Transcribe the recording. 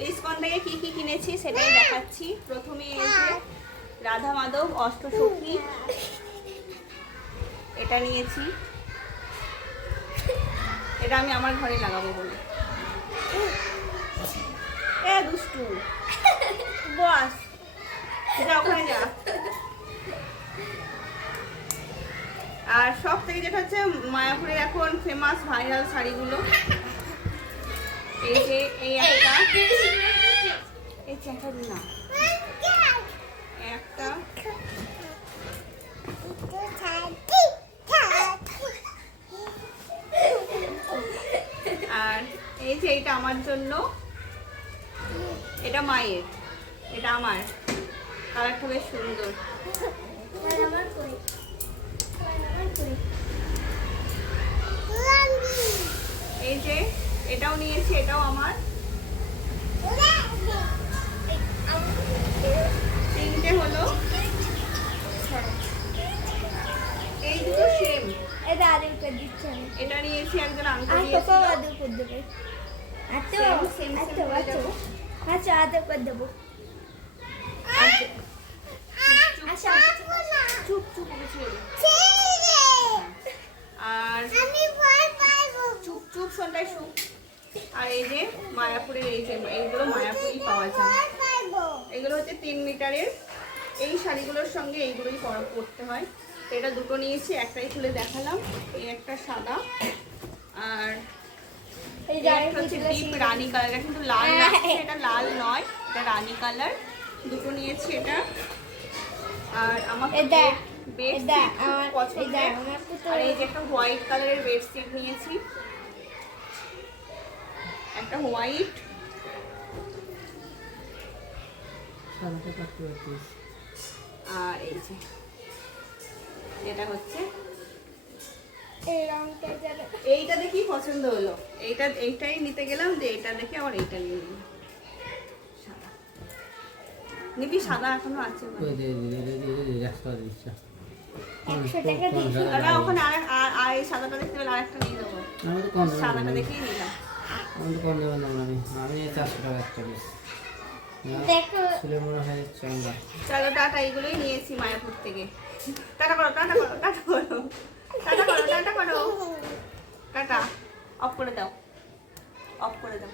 তো ইসকন থেকে কি কি কিনেছি সেটাই দেখাচ্ছি। প্রথমে এই যে রাধা মাধব অষ্টসখী, এটা নিয়েছি। এটা আমি আমার ঘরে লাগাবো বলে। এ দুষ্টু বস, যা ওখানে যা। আর সব থেকে যেটা হচ্ছে মায়াপুরের এখন ফেমাস ভাইরাল শাড়িগুলো, এই যে এই একটা, এই চেঁচা দিই না, একটা আর এই যে এটা আমার জন্য, এটা মায়ের, এটা আমার, কালারটা বেশ সুন্দর। এই যে এটাও নিয়েছি, এটাও আমার। তিনটে হলো, এই দুটো সেম। এটা আদর করে দিচ্ছি আমি। এটা নিয়েছি একজন আঙ্কেল আর দিয়েছিল। তোকেও আদর করে দেবো। সেম আচ্ছা হয়ে আচ্ছা যাবো। আচ্ছা আদর করে দেবো। আচ্ছা চুপ চুপ বুঝিয়ে দে। আর চুপ চুপ সন্ধ্যায় চুপ। আর এই যে মায়াপুরের এই যে এইগুলো মায়াপুরেই পাওয়া যায়। এগুলো হচ্ছে 3 মিটারের। এই শাড়িগুলোর সঙ্গে এইগুলোই পরতে হয়। তো এটা দুটো নিয়েছি, একটাই খুলে দেখালাম। এই একটা সাদা, আর এই একটা হচ্ছে ডিপ রানী কালার। এটা কিন্তু লাল লাগছে, এটা লাল নয়, এটা রানী কালার। দুটো নিয়েছি এটা। আর আমার বেডশিট খুব পছন্দের। আর এই যে একটা হোয়াইট কালারের বেডশিট নিয়েছি, একটা হোয়াইট। আর এই যে এটা হচ্ছে, এইটা দেখি পছন্দ হলো, এইটাই নিতে গেলাম, যে এইটা দেখে আবার এইটা নিয়ে নিলাম। সাদা নিবি? সাদা এখনো আছে ওখানে। আর এই সাদাটা দেখতে পেলে আরেকটা নিয়ে দেবো। সাদাটা দেখেই নিলাম। চলো টাটা, এইগুলোই নিয়েছি মায়াপুর থেকে। টাটা করো, টাটা করো, টাটা করো, টাটা করো, টাটা করো, টাটা। অফ করে দাও, অফ করে দাও।